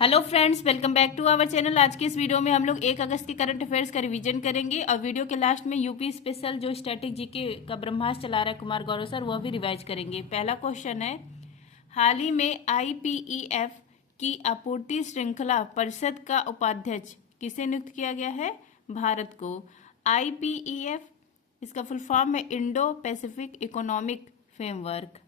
Hello friends, welcome back to our channel. आज की इस वीडियो में हम लोग 1 अगस्त के करंट अफेयर्स का रिवीजन करेंगे और वीडियो के लास्ट में यूपी स्पेशल जो स्टैटिक जीके का ब्रह्मास्त्र चला रहा है कुमार गौरव सर, वह भी रिवाइज करेंगे। पहला क्वेश्चन है, हाल ही में आईपीईएफ की आपूर्ति श्रृंखला परिषद का उपाध्यक्ष किसे नियुक्त किया गया है? भारत को। आईपीईएफ इसका फुल फॉर्म है इंडो पैसिफिक इकोनॉमिक फ्रेमवर्क,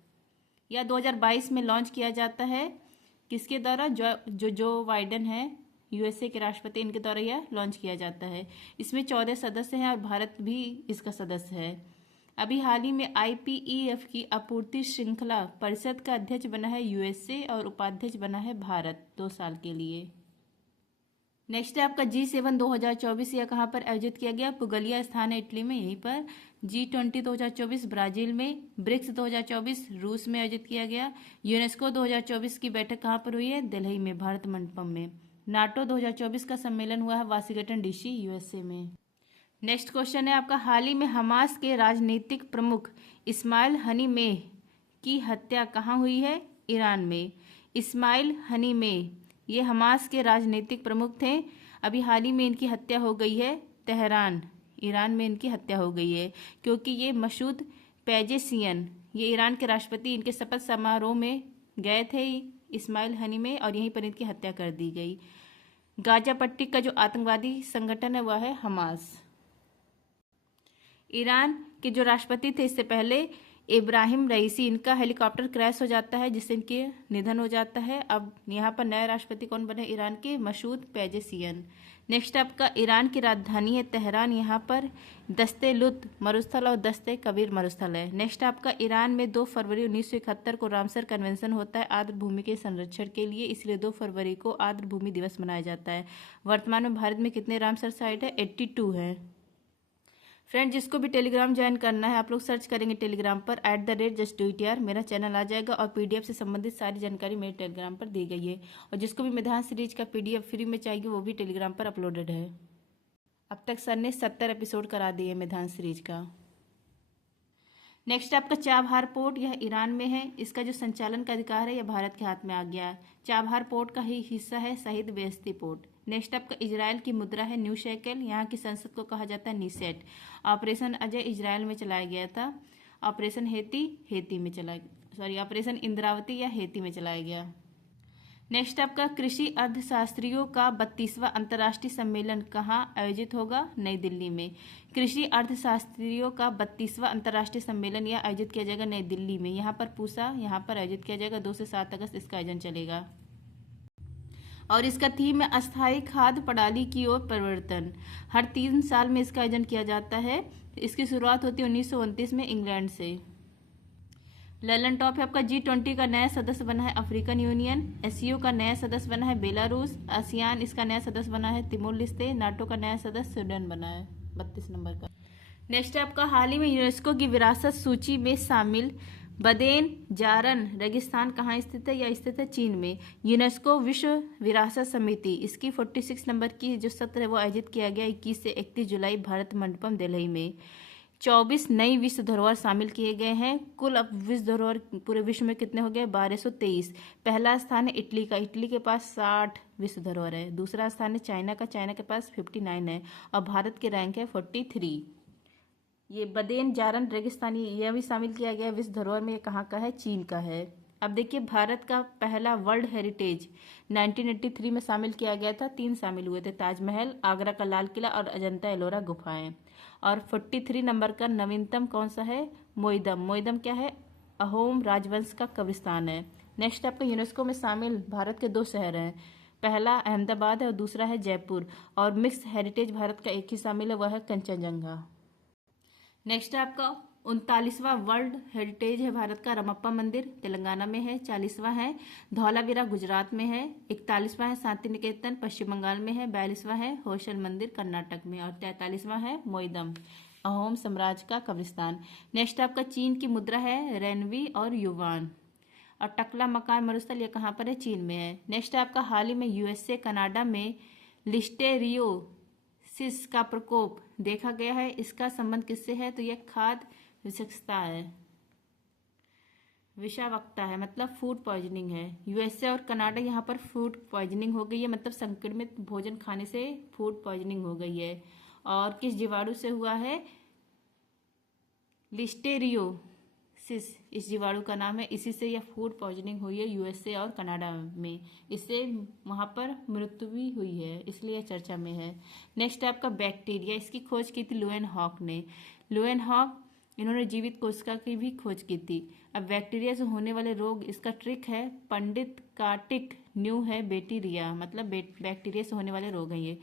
या 2022 में लॉन्च किया जाता है। किसके द्वारा? जो बाइडेन है, यूएसए के राष्ट्रपति, इनके द्वारा यह लॉन्च किया जाता है। इसमें 14 सदस्य हैं और भारत भी इसका सदस्य है। अभी हाल ही में आईपीईएफ की आपूर्ति श्रृंखला परिषद का अध्यक्ष बना है यूएसए और उपाध्यक्ष बना है भारत 2 साल के लिए। नेक्स्ट है आपका G7 2024, यह कहाँ पर आयोजित किया गया? पुगलिया स्थान है इटली में, यहीं पर। G20 2024 ब्राजील में। ब्रिक्स 2024 रूस में आयोजित किया गया। यूनेस्को 2024 की बैठक कहाँ पर हुई है? दिल्ली में, भारत मंडपम में। नाटो 2024 का सम्मेलन हुआ है वाशिंगटन डीसी, यूएसए में। नेक्स्ट क्वेश्चन है आपका, हाल ही में हमास के राजनीतिक प्रमुख इस्माइल हनीमेह की हत्या कहाँ हुई है? ईरान में। इस्माइल हनीमेह ये हमास के राजनीतिक प्रमुख थे। अभी हाल ही में इनकी हत्या हो गई है तेहरान, ईरान में इनकी हत्या हो गई है, क्योंकि ये मसूद पेजेशियन, ये ईरान के राष्ट्रपति, इनके शपथ समारोह में गए थे इस्माइल हनीमेह, और यहीं पर इनकी हत्या कर दी गई। गाजा पट्टी का जो आतंकवादी संगठन है वह है हमास। ईरान के जो राष्ट्रपति थे इससे पहले इब्राहिम रईसी, इनका हेलीकॉप्टर क्रैश हो जाता है जिससे इनके निधन हो जाता है। अब यहाँ पर नए राष्ट्रपति कौन बने? ईरान के मसूद पेजेशियन। नेक्स्ट आपका, ईरान की राजधानी है तेहरान, यहाँ पर दस्ते लुत मरुस्थल और दस्ते कबीर मरुस्थल है। नेक्स्ट आपका, ईरान में 2 फरवरी 1971 को रामसर कन्वेंशन होता है आर्द्र भूमि के संरक्षण के लिए, इसलिए 2 फरवरी को आर्द्र भूमि दिवस मनाया जाता है। वर्तमान में भारत में कितने रामसर साइट है? 82 है। फ्रेंड, जिसको भी टेलीग्राम ज्वाइन करना है, आप लोग सर्च करेंगे टेलीग्राम पर @justdoityar, मेरा चैनल आ जाएगा और पीडीएफ से संबंधित सारी जानकारी मेरे टेलीग्राम पर दी गई है। और जिसको भी मैदान सीरीज का पीडीएफ फ्री में चाहिए वो भी टेलीग्राम पर अपलोडेड है। अब तक सर ने 70 एपिसोड करा दिए मैदान सीरीज का। नेक्स्ट आपका चाबहार पोर्ट, यह ईरान में है। इसका जो संचालन का अधिकार है यह भारत के हाथ में आ गया है। चाबहार पोर्ट का ही हिस्सा है शहीद बेहेश्ती पोर्ट। नेक्स्ट आपका इजराइल की मुद्रा है न्यू शेकेल, यहाँ की संसद को कहा जाता है नीसेट। ऑपरेशन अजय इजराइल में चलाया गया था। ऑपरेशन हेती में ऑपरेशन इंद्रावती या हेती में चलाया गया। नेक्स्ट आपका कृषि अर्थशास्त्रियों का 32वां अंतर्राष्ट्रीय सम्मेलन कहाँ आयोजित होगा? नई दिल्ली में। कृषि अर्थशास्त्रियों का 32वां अंतर्राष्ट्रीय सम्मेलन यह आयोजित किया जाएगा नई दिल्ली में। यहाँ पर पूसा यहाँ पर आयोजित किया जाएगा, 2 से 7 अगस्त इसका आयोजन चलेगा। और इसका थीम है अस्थायी खाद्य प्रणाली की ओर परिवर्तन। हर 3 साल में इसका आयोजन किया जाता है। इसकी शुरुआत होती है 1929 में इंग्लैंड से। ललन टॉप है आपका, G20 का नया सदस्य बना है अफ्रीकन यूनियन। एससीओ का नया सदस्य बना है बेलारूस। आसियान इसका नया सदस्य बना है तिमोर लिस्ते। नाटो का नया सदस्य स्वीडन बना है 32 नंबर का। नेक्स्ट आपका, हाल ही में यूनेस्को की विरासत सूची में शामिल बदेन जारन रेगिस्तान कहाँ स्थित है? यह स्थित है चीन में। यूनेस्को विश्व विरासत समिति, इसकी 46 नंबर की जो सत्र है वो आयोजित किया गया 21 से 31 जुलाई भारत मंडपम दिल्ली में। 24 नई विश्व धरोहर शामिल किए गए हैं। कुल अब विश्व धरोहर पूरे विश्व में कितने हो गए? 1223। पहला स्थान है इटली का, इटली के पास 60 विश्व धरोहर है। दूसरा स्थान है चाइना का, चाइना के पास 59 है। और भारत के रैंक है 43। ये बदेन जारन रेगिस्तानी यह भी शामिल किया गया विश्व धरोहर में। ये कहाँ का है? चीन का है। अब देखिए, भारत का पहला वर्ल्ड हेरिटेज 1983 में शामिल किया गया था। 3 शामिल हुए थे, ताजमहल, आगरा का लाल किला और अजंता एलोरा गुफाएं। और 43 नंबर का नवीनतम कौन सा है? मोइदम। मोइदम क्या है? अहोम राजवंश का कब्रिस्तान है। नेक्स्ट आपका, यूनेस्को में शामिल भारत के 2 शहर हैं। पहला अहमदाबाद है और दूसरा है जयपुर। और मिक्स हेरिटेज भारत का एक ही शामिल है, वह है कंचनजंगा। नेक्स्ट है आपका 39वां वर्ल्ड हेरिटेज है भारत का रमप्पा मंदिर, तेलंगाना में है। 40वां है धौलावीरा, गुजरात में है। 41वां है शांति निकेतन, पश्चिम बंगाल में है। 42वां है होयसल मंदिर, कर्नाटक में। और 43वां है मोइदम, अहोम साम्राज्य का कब्रिस्तान। नेक्स्ट आपका चीन की मुद्रा है रेनवी और युवान। और टकला मकान मरुस्थल, ये कहाँ पर है? चीन में है। नेक्स्ट आपका, हाल ही में यूएसए कनाडा में लिस्टेरियोसिस का प्रकोप देखा गया है। इसका संबंध किससे है? तो यह खाद्य विषाक्तता है। विषावक्ता है मतलब फूड पॉइजनिंग है। यूएसए और कनाडा यहाँ पर फूड पॉइजनिंग हो गई है मतलब संक्रमित भोजन खाने से फूड पॉइजनिंग हो गई है। और किस जीवाणु से हुआ है? लिस्टेरियोसिस इस जीवाणु का नाम है, इसी से यह फूड पॉइजनिंग हुई है यूएसए और कनाडा में। इससे वहाँ पर मृत्यु भी हुई है, इसलिए यह चर्चा में है। नेक्स्ट है आपका बैक्टीरिया। इसकी खोज की थी लुएन हॉक ने। लुएन हॉक इन्होंने जीवित कोशिका की भी खोज की थी। अब बैक्टीरिया से होने वाले रोग, इसका ट्रिक है पंडित कार्टिक न्यू है बैक्टीरिया मतलब बैक्टीरिया से होने वाले रोग हैं ये।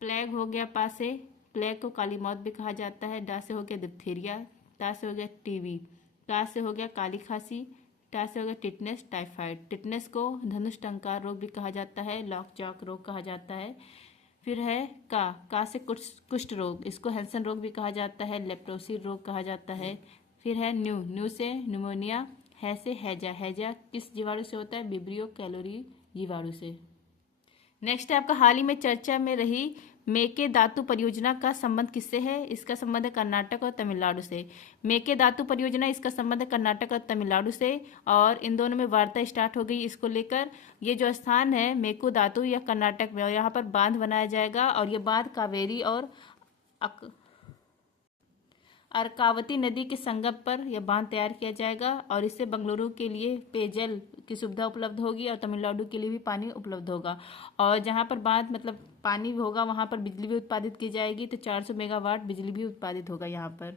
प्लेग हो गया पा से, प्लेग को काली मौत भी कहा जाता है। डा से हो गया डिप्थीरिया, टा से हो गया टीबी, टा से हो गया काली खांसी, टा से हो गया टिटनेस टाइफाइड। टिटनेस को धनुष टंकार रोग भी कहा जाता है, लॉक चौक रोग कहा जाता है। फिर है का से कुष्ठ रोग, इसको हैंसन रोग भी कहा जाता है, लेप्रोसी रोग कहा जाता है। फिर है न्यू से न्यूमोनिया, है से हैजा, हैजा किस जीवाणु से होता है? विब्रियो कैलोरी जीवाणु से। नेक्स्ट है आपका हाल ही में चर्चा में रही मेकेदातु परियोजना का संबंध किससे है? इसका संबंध है कर्नाटक और तमिलनाडु से। मेकेदातु परियोजना, इसका संबंध है कर्नाटक और तमिलनाडु से, और इन दोनों में वार्ता स्टार्ट हो गई इसको लेकर। ये जो स्थान है मेकुदातु यह कर्नाटक में, और यहाँ पर बांध बनाया जाएगा, और ये बांध कावेरी और अर्कावती नदी के संगम पर यह बांध तैयार किया जाएगा, और इससे बेंगलुरु के लिए पेयजल की सुविधा उपलब्ध होगी और तमिलनाडु के लिए भी पानी उपलब्ध होगा। और जहां पर बांध मतलब पानी होगा वहां पर बिजली भी उत्पादित की जाएगी, तो 400 मेगावाट बिजली भी उत्पादित होगा यहाँ पर।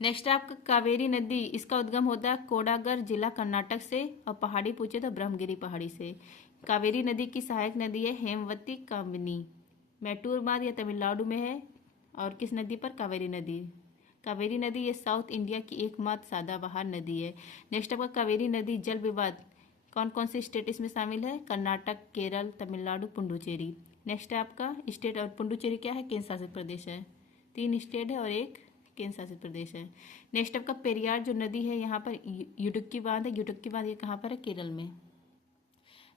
नेक्स्ट आपका कावेरी नदी, इसका उद्गम होता है कोडागर जिला कर्नाटक से, और पहाड़ी पूछे तो ब्रह्मगिरी पहाड़ी से। कावेरी नदी की सहायक नदी है हेमवती कामिनी। मैटूर बांध या तमिलनाडु में है, और किस नदी पर? कावेरी नदी। कावेरी नदी ये साउथ इंडिया की एकमात्र सदाबहार नदी है। नेक्स्ट आपका कावेरी नदी जल विवाद कौन कौन से स्टेट इसमें शामिल है? कर्नाटक, केरल, तमिलनाडु, पुडुचेरी। नेक्स्ट है आपका स्टेट, और पुडुचेरी क्या है? केंद्र शासित प्रदेश है। 3 स्टेट है और 1 केंद्र शासित प्रदेश है। नेक्स्ट आपका पेरियार जो नदी है यहाँ पर युडुक्की बांध है। युडुक्की बांध ये कहाँ पर है? केरल में।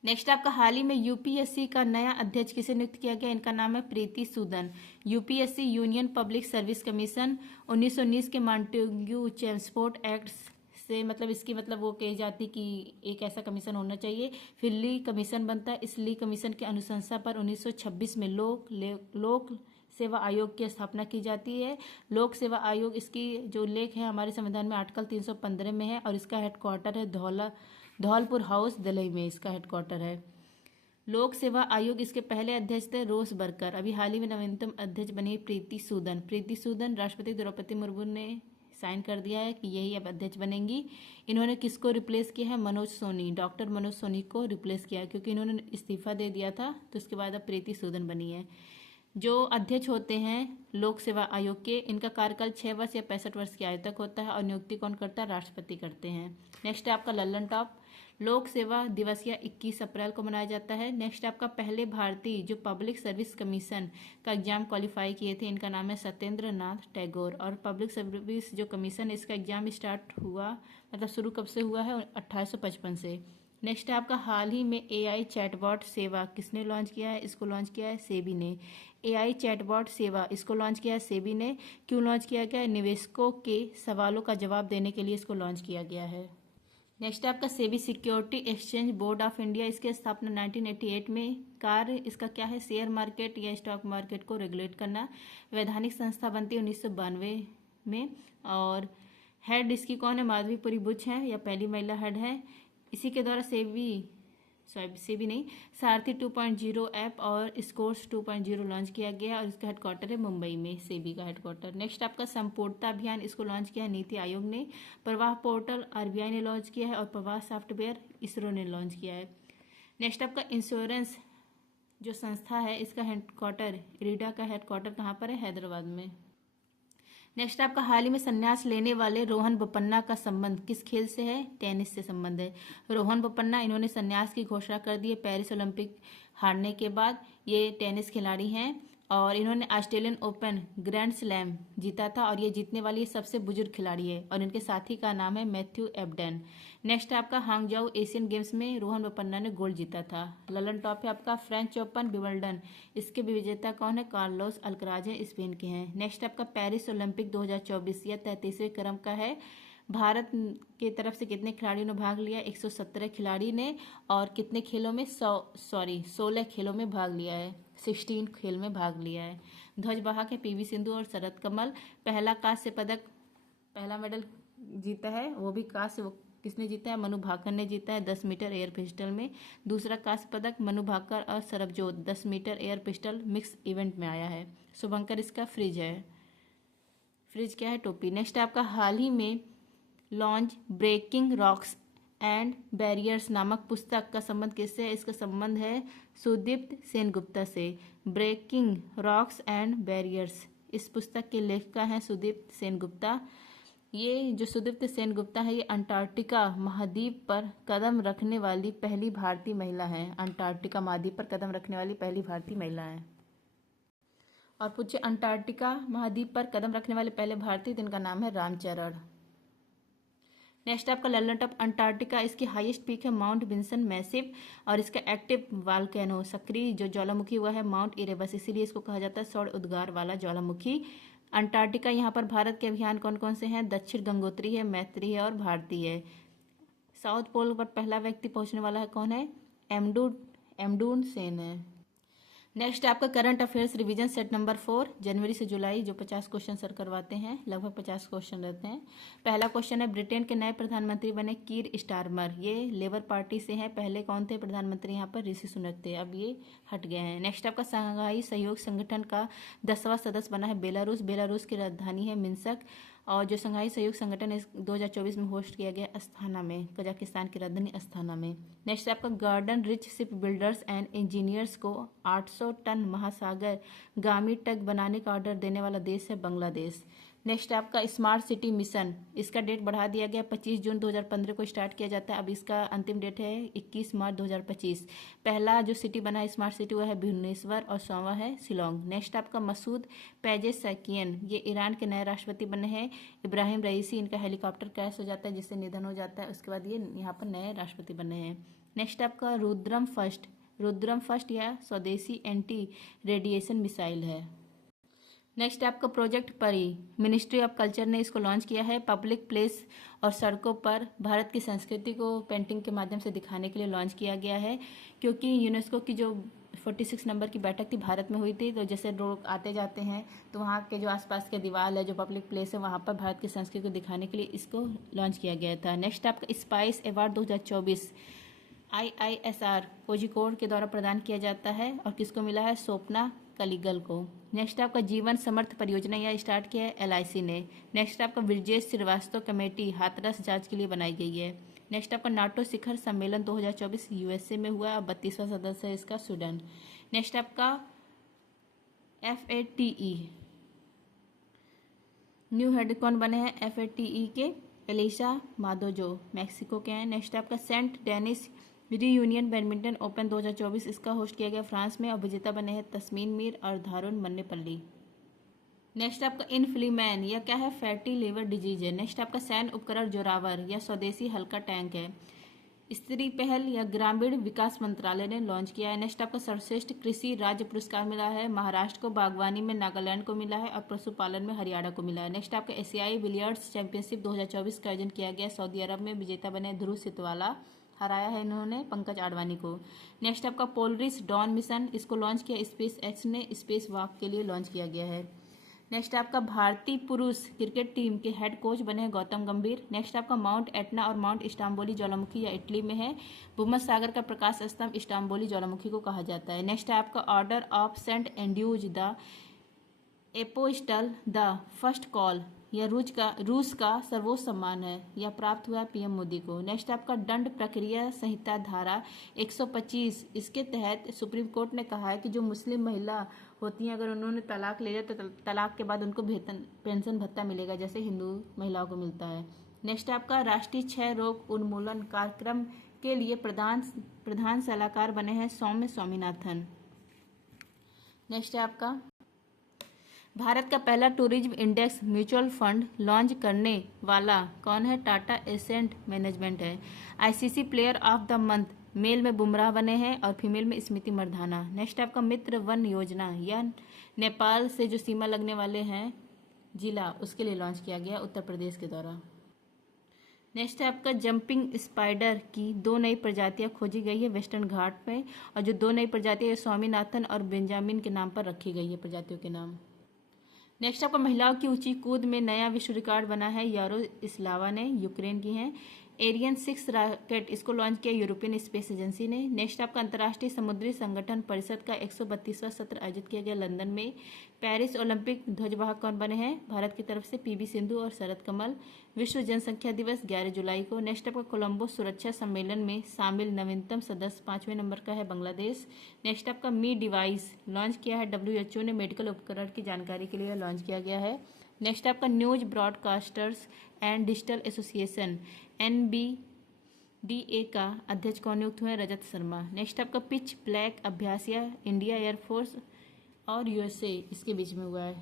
नेक्स्ट आपका हाल ही में यूपीएससी का नया अध्यक्ष किसे नियुक्त किया गया? इनका नाम है Preeti Sudan. UPSC union public service commission 1919 के मॉन्टेग्यू चेम्सफोर्ड एक्ट से मतलब इसकी मतलब वो कही जाती कि एक ऐसा कमीशन होना चाहिए। फिर ली कमीशन बनता है। इस ली कमीशन की अनुशंसा पर 1926 में लोक सेवा आयोग की स्थापना की जाती है। लोक सेवा आयोग, इसकी जो उल्लेख है हमारे संविधान में आर्टिकल 315 में है, और इसका हेडक्वार्टर है धौलपुर हाउस दिल्ली में इसका हेडक्वार्टर है। लोक सेवा आयोग, इसके पहले अध्यक्ष थे रोस बर्कर। अभी हाल ही में नवीनतम अध्यक्ष बनी प्रीति सूदन। प्रीति सूदन राष्ट्रपति द्रौपदी मुर्मू ने साइन कर दिया है कि यही अब अध्यक्ष बनेंगी। इन्होंने किसको रिप्लेस किया है? मनोज सोनी, डॉक्टर मनोज सोनी को रिप्लेस किया है, क्योंकि इन्होंने इस्तीफा दे दिया था, तो उसके बाद अब प्रीति सूदन बनी है। जो अध्यक्ष होते हैं लोक सेवा आयोग के, इनका कार्यकाल 6 वर्ष या 65 वर्ष की आयु तक होता है, और नियुक्ति कौन करता है? राष्ट्रपति करते हैं। नेक्स्ट है आपका लल्लन टॉप। लोक सेवा दिवस या 21 अप्रैल को मनाया जाता है। नेक्स्ट आपका पहले भारतीय जो पब्लिक सर्विस कमीशन का एग्जाम क्वालिफाई किए थे, इनका नाम है सत्येंद्र नाथ टैगोर। और पब्लिक सर्विस जो कमीशन, इसका एग्जाम स्टार्ट हुआ मतलब शुरू कब से हुआ है? 1855 से। नेक्स्ट है आपका हाल ही में एआई चैटबॉट सेवा किसने लॉन्च किया है? इसको लॉन्च किया है सेबी ने। एआई चैटबॉट सेवा इसको लॉन्च किया है सेबी ने। क्यों लॉन्च किया गया? निवेशकों के सवालों का जवाब देने के लिए इसको लॉन्च किया गया है। नेक्स्ट है आपका SEBI security exchange board of India. इसकी स्थापना 1988 में। कार्य इसका क्या है? शेयर मार्केट या स्टॉक मार्केट को रेगुलेट करना। वैधानिक संस्था बनती है 1992 में। और हेड इसकी कौन है? माधवीपुरी बुच है, या पहली महिला हेड है। इसी के द्वारा सेबी नहीं, सारथी 2.0 ऐप और स्कोर्स 2.0 लॉन्च किया गया, और इसका हेडक्वार्टर है मुंबई में, सेबी का हेडक्वार्टर। नेक्स्ट आपका संपूर्णता अभियान, इसको लॉन्च किया है नीति आयोग ने। प्रवाह पोर्टल आरबीआई ने लॉन्च किया है, और प्रवाह सॉफ्टवेयर इसरो ने लॉन्च किया है। नेक्स्ट आपका इंश्योरेंस जो संस्था है, इसका हेडक्वार्टर इरीडा का हेडक्वार्टर कहाँ पर है? हैदराबाद में। नेक्स्ट आपका हाल ही में संन्यास लेने वाले रोहन बोपन्ना का संबंध किस खेल से है? टेनिस से संबंध है। रोहन बोपन्ना इन्होंने संन्यास की घोषणा कर दी है पेरिस ओलंपिक हारने के बाद। ये टेनिस खिलाड़ी हैं, और इन्होंने ऑस्ट्रेलियन ओपन ग्रैंड स्लैम जीता था, और ये जीतने वाली सबसे बुजुर्ग खिलाड़ी है, और इनके साथी का नाम है मैथ्यू एबडेन। नेक्स्ट आपका हांगजाऊ एशियन गेम्स में रोहन बोपन्ना ने गोल्ड जीता था। ललन टॉप है आपका फ्रेंच ओपन विंबलडन, इसके विजेता कौन है? कार्लोस अल्कराज है, स्पेन के हैं। नेक्स्ट आपका पेरिस ओलंपिक 2024 या 33वें क्रम का है। भारत की तरफ से कितने खिलाड़ियों ने भाग लिया? 117 खिलाड़ी ने, और कितने खेलों में? 16 खेलों में भाग लिया है, 16 खेल में भाग लिया है। ध्वज वाहक है पीवी सिंधु और शरत कमल। पहला कांस्य पदक, पहला मेडल जीता है, वो भी कांस्य, वो किसने जीता है? मनु भाकर ने जीता है 10 मीटर एयर पिस्टल में। दूसरा कांस्य पदक मनु भाकर और Sarabjot 10 metre air pistol mix event में आया है। शुभंकर इसका फ्रिज है। फ्रिज क्या है? टोपी। नेक्स्ट आपका हाल ही में launch breaking rocks and barriers नामक पुस्तक का संबंध किससे है? इसका संबंध है सुदीप्त सेनगुप्ता से। ब्रेकिंग रॉक्स एंड बैरियर्स, इस पुस्तक के लेखिका हैं सुदीप्त सेनगुप्ता। ये जो सुदीप्त सेनगुप्ता है, ये अंटार्कटिका महाद्वीप पर कदम रखने वाली पहली भारतीय महिला है। अंटार्कटिका महाद्वीप पर कदम रखने वाली पहली भारतीय महिला है। और पूछे अंटार्कटिका महाद्वीप पर कदम रखने वाले पहले भारतीय, जिनका नाम है रामचरण। नेक्स्ट आपका लल्लन टॉप अंटार्कटिका, इसकी हाईएस्ट पीक है माउंट विंसन मैसिव, और इसका एक्टिव वाल्केनो, सक्रिय जो ज्वालामुखी हुआ है माउंट इरेबस, इसीलिए इसको कहा जाता है सौर उद्गार वाला ज्वालामुखी। अंटार्कटिका, यहाँ पर भारत के अभियान कौन कौन से हैं? दक्षिण गंगोत्री है, मैत्री है और भारती है। साउथ पोल पर पहला व्यक्ति पहुंचने वाला है, कौन है? एमडून सेन है। नेक्स्ट आपका current affairs revision set number 4, जनवरी से जुलाई, जो 50 क्वेश्चन सर करवाते हैं, लगभग 50 क्वेश्चन रहते हैं। पहला क्वेश्चन है, ब्रिटेन के नए प्रधानमंत्री बने कीर स्टारमर, ये लेबर पार्टी से हैं। पहले कौन थे प्रधानमंत्री यहाँ पर? ऋषि सुनक थे, अब ये हट गए हैं। नेक्स्ट आपका शंघाई सहयोग संगठन का 10वां सदस्य बना है बेलारूस, बेलारूस की राजधानी है मिन्स्क, और जो शंघाई सहयोग संगठन है 2024 में होस्ट किया गया अस्थाना में, कजाकिस्तान की राजधानी अस्थाना में। नेक्स्ट आपका garden rich ship builders and engineers को 800 टन महासागर गामी टग बनाने का ऑर्डर देने वाला देश है बांग्लादेश। नेक्स्ट आपका स्मार्ट सिटी मिशन, इसका डेट बढ़ा दिया गया, 25 जून 2015 को स्टार्ट किया जाता है, अब इसका अंतिम डेट है 21 मार्च 2025। पहला जो सिटी बना है स्मार्ट सिटी, वो है भुवनेश्वर, और 100वां है शिलोंग। नेक्स्ट आपका मसूद पेजेशकियान, ये ईरान के नए राष्ट्रपति बने हैं। इब्राहिम रईसी, इनका हेलीकॉप्टर क्रैश हो जाता है जिससे निधन हो जाता है, उसके बाद ये यहाँ पर नए राष्ट्रपति बने हैं। नेक्स्ट आपका रुद्रम फर्स्ट या स्वदेशी एंटी रेडिएशन मिसाइल है। नेक्स्ट आपका प्रोजेक्ट परी, मिनिस्ट्री ऑफ कल्चर ने इसको लॉन्च किया है। पब्लिक प्लेस और सड़कों पर भारत की संस्कृति को पेंटिंग के माध्यम से दिखाने के लिए लॉन्च किया गया है, क्योंकि यूनेस्को की जो 46 नंबर की बैठक थी भारत में हुई थी, तो जैसे लोग आते जाते हैं तो वहाँ के जो आसपास के दीवार है, जो पब्लिक प्लेस है, वहाँ पर भारत की संस्कृति को दिखाने के लिए इसको लॉन्च किया गया था। नेक्स्ट आपका स्पाइस अवार्ड 2024 IISR कोझिकोड के द्वारा प्रदान किया जाता है, और किसको मिला है? स्वप्ना कलिगल को। नेक्स्ट आपका जीवन समर्थ परियोजना यह स्टार्ट किया है LIC ने। नेक्स्ट आपका ब्रिजेश श्रीवास्तव कमेटी हाथरस जांच के लिए बनाई गई है। नेक्स्ट आपका नाटो शिखर सम्मेलन 2024 USA में हुआ, 32वां सदस्य है इसका स्वीडन। नेक्स्ट आपका FATE, न्यू हेड कौन बने हैं FATE के? एलिशा मादोजो, मैक्सिको के हैं। नेक्स्ट आपका Saint Denis Reunion badminton open 2024, इसका होस्ट किया गया फ्रांस में, और विजेता बने हैं तस्मीन मीर और धारुन मन्नेपल्ली। नेक्स्ट आपका इनफ्लीमैन, यह क्या है? फैटी लिवर डिजीज है। नेक्स्ट आपका सैन्य उपकरण जोरावर, यह स्वदेशी हल्का टैंक है। स्त्री पहल या ग्रामीण विकास मंत्रालय ने लॉन्च किया है। नेक्स्ट आपका सर्वश्रेष्ठ कृषि राज्य पुरस्कार मिला है महाराष्ट्र को, बागवानी में नागालैंड को मिला है, और पशुपालन में हरियाणा को मिला है। नेक्स्ट आपका एशियाई बिलियर्ड्स चैंपियनशिप 2024 का आयोजन किया गया सऊदी अरब में, विजेता बने ध्रुव सितवाला, हराया है इन्होंने पंकज आडवाणी को। नेक्स्ट आपका पोलरिस डॉन मिशन, इसको लॉन्च किया स्पेस एक्स ने, स्पेस वॉक के लिए लॉन्च किया गया है। नेक्स्ट आपका भारतीय पुरुष क्रिकेट टीम के हेड कोच बने हैं गौतम गंभीर। नेक्स्ट आपका माउंट एटना और माउंट इस्तांबुली ज्वालामुखी या इटली में है। भूमध्य सागर का प्रकाश स्तंभ इस्तांबुली ज्वालामुखी को कहा जाता है। नेक्स्ट आपका order of Saint Andrews the apostle the first call, यह रूस का सर्वोच्च सम्मान है, यह प्राप्त हुआ PM मोदी को। नेक्स्ट आपका दंड प्रक्रिया संहिता धारा 125, इसके तहत सुप्रीम कोर्ट ने कहा है कि जो मुस्लिम महिला होती हैं, अगर उन्होंने तलाक ले लिया तो तलाक के बाद उनको पेंशन भत्ता मिलेगा, जैसे हिंदू महिलाओं को मिलता है। नेक्स्ट आपका राष्ट्रीय क्षय रोग उन्मूलन कार्यक्रम के लिए प्रधान सलाहकार बने हैं सौम्य स्वामीनाथन। नेक्स्ट है आपका भारत का पहला tourism index mutual fund launch करने वाला कौन है? टाटा एसेंट मैनेजमेंट है। ICC player of the month male में बुमराह बने हैं, और फीमेल में स्मृति मंधाना। नेक्स्ट आपका मित्र वन योजना, यह नेपाल से जो सीमा लगने वाले हैं जिला, उसके लिए लॉन्च किया गया उत्तर प्रदेश के द्वारा। नेक्स्ट है आपका जंपिंग स्पाइडर की 2 नई प्रजातियां खोजी गई है वेस्टर्न घाट में, और जो 2 नई प्रजातियां स्वामीनाथन और बेंजामिन के नाम पर रखी गई है, प्रजातियों के नाम। नेक्स्ट आपका महिलाओं की ऊंची कूद में नया विश्व रिकॉर्ड बना है यारोस्लावा ने, यूक्रेन की हैं। एरियन 6 रॉकेट इसको लॉन्च किया यूरोपियन स्पेस एजेंसी ने। नेक्स्ट आपका अंतर्राष्ट्रीय समुद्री संगठन परिषद का 132वां सत्र आयोजित किया गया लंदन में। पेरिस ओलंपिक ध्वजवाहक कौन बने हैं भारत की तरफ से? पीवी सिंधु और शरद कमल। विश्व जनसंख्या दिवस 11 जुलाई को। नेक्स्ट आपका कोलंबो सुरक्षा सम्मेलन में शामिल नवीनतम सदस्य 5वें नंबर का है बांग्लादेश। नेक्स्ट आपका मी डिवाइस लॉन्च किया है WHO ने, मेडिकल उपकरण की जानकारी के लिए लॉन्च किया गया है। नेक्स्ट आपका news broadcasters and digital association NBDA का अध्यक्ष कौन नियुक्त हुए? रजत शर्मा। नेक्स्ट आपका पिच ब्लैक अभ्यासिया इंडिया एयरफोर्स और USA इसके बीच में हुआ है,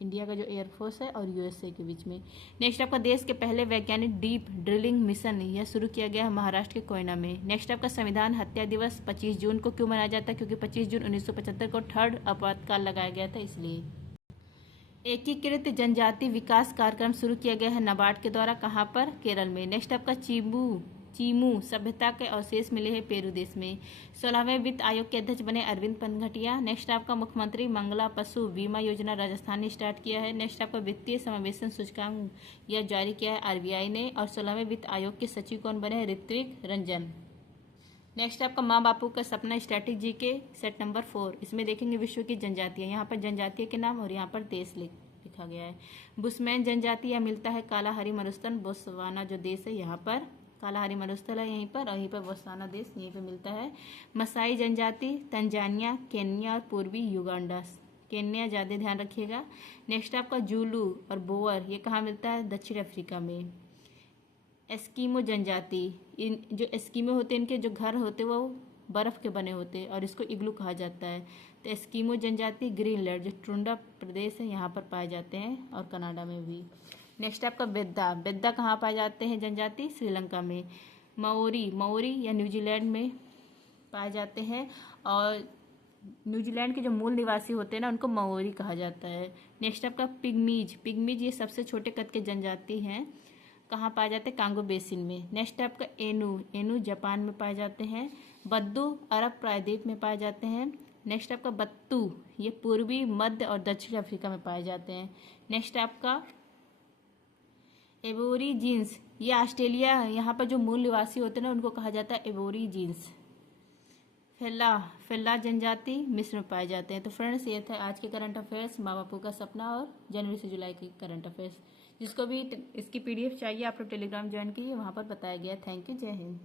इंडिया का जो एयरफोर्स है और USA के बीच में। नेक्स्ट आपका देश के पहले वैज्ञानिक डीप ड्रिलिंग मिशन यह शुरू किया गया है महाराष्ट्र के कोयना में। नेक्स्ट आपका संविधान हत्या दिवस 25 जून को क्यों मनाया जाता है? क्योंकि 25 जून 1975 को थर्ड आपातकाल लगाया गया था, इसलिए। एकीकृत जनजाति विकास कार्यक्रम शुरू किया गया है नाबार्ड के द्वारा, कहाँ पर? केरल में। नेक्स्ट आपका चीमू सभ्यता के अवशेष मिले हैं पेरू देश में। 16वें वित्त आयोग के अध्यक्ष बने अरविंद पनघटिया। नेक्स्ट आपका मुख्यमंत्री मंगला पशु बीमा योजना राजस्थान ने स्टार्ट किया है। नेक्स्ट आपका वित्तीय समावेशन सूचकांक यह जारी किया है RBI ने। और 16वें वित्त आयोग के सचिव कौन बने हैं? ऋत्विक रंजन। नेक्स्ट आपका माँ बापू का सपना स्टैटिक GK सेट नंबर 4, इसमें देखेंगे विश्व की जनजातियाँ, यहाँ पर जनजातियों के नाम और यहाँ पर देश लिखा गया है। बुशमैन जनजाति यह मिलता है कालाहारी मरुस्थल बोत्सवाना जो देश है, यहाँ पर कालाहारी मरुस्थल है यहीं पर, और यहीं पर बोत्सवाना देश यहीं पर मिलता है। मसाई जनजाति तंजानिया, केन्या और पूर्वी युगांडा, केन्या ज़्यादा ध्यान रखिएगा। नेक्स्ट आपका जूलू और बोअर ये कहाँ मिलता है? दक्षिण अफ्रीका में। एस्कीमो जनजाति, इन जो एस्कीमो होते हैं इनके जो घर होते वो बर्फ़ के बने होते हैं और इसको इग्लू कहा जाता है। तो एस्कीमो जनजाति ग्रीनलैंड जो टुंड्रा प्रदेश है यहाँ पर पाए जाते हैं, और कनाडा में भी। नेक्स्ट आपका बेद्दा कहाँ पाए जाते हैं जनजाति? श्रीलंका में। माओरी या न्यूजीलैंड में पाए जाते हैं, और न्यूजीलैंड के जो मूल निवासी होते हैं ना उनको माओरी कहा जाता है। नेक्स्ट आपका पिग्मीज ये सबसे छोटे कद के जनजाति हैं, कहाँ पाए जाते हैं? कांगो बेसिन में। नेक्स्ट आपका एनू जापान में पाए जाते हैं। बद्दू अरब प्रायद्वीप में पाए जाते हैं। नेक्स्ट आपका बत्तू ये पूर्वी मध्य और दक्षिण अफ्रीका में पाए जाते हैं। नेक्स्ट आपका एबोरीजिन्स ये ऑस्ट्रेलिया, यहाँ पर जो मूल निवासी होते हैं ना उनको कहा जाता है एबोरीजिन्स। फेल्ला जनजाति मिस्र में पाए जाते हैं। तो फ्रेंड्स ये था आज के करंट अफेयर्स, माँ बापू का सपना और जनवरी से जुलाई के करंट अफेयर्स। जिसको भी इसकी PDF चाहिए आप लोग टेलीग्राम ज्वाइन कीजिए, वहाँ पर बताया गया। थैंक यू, जय हिंद।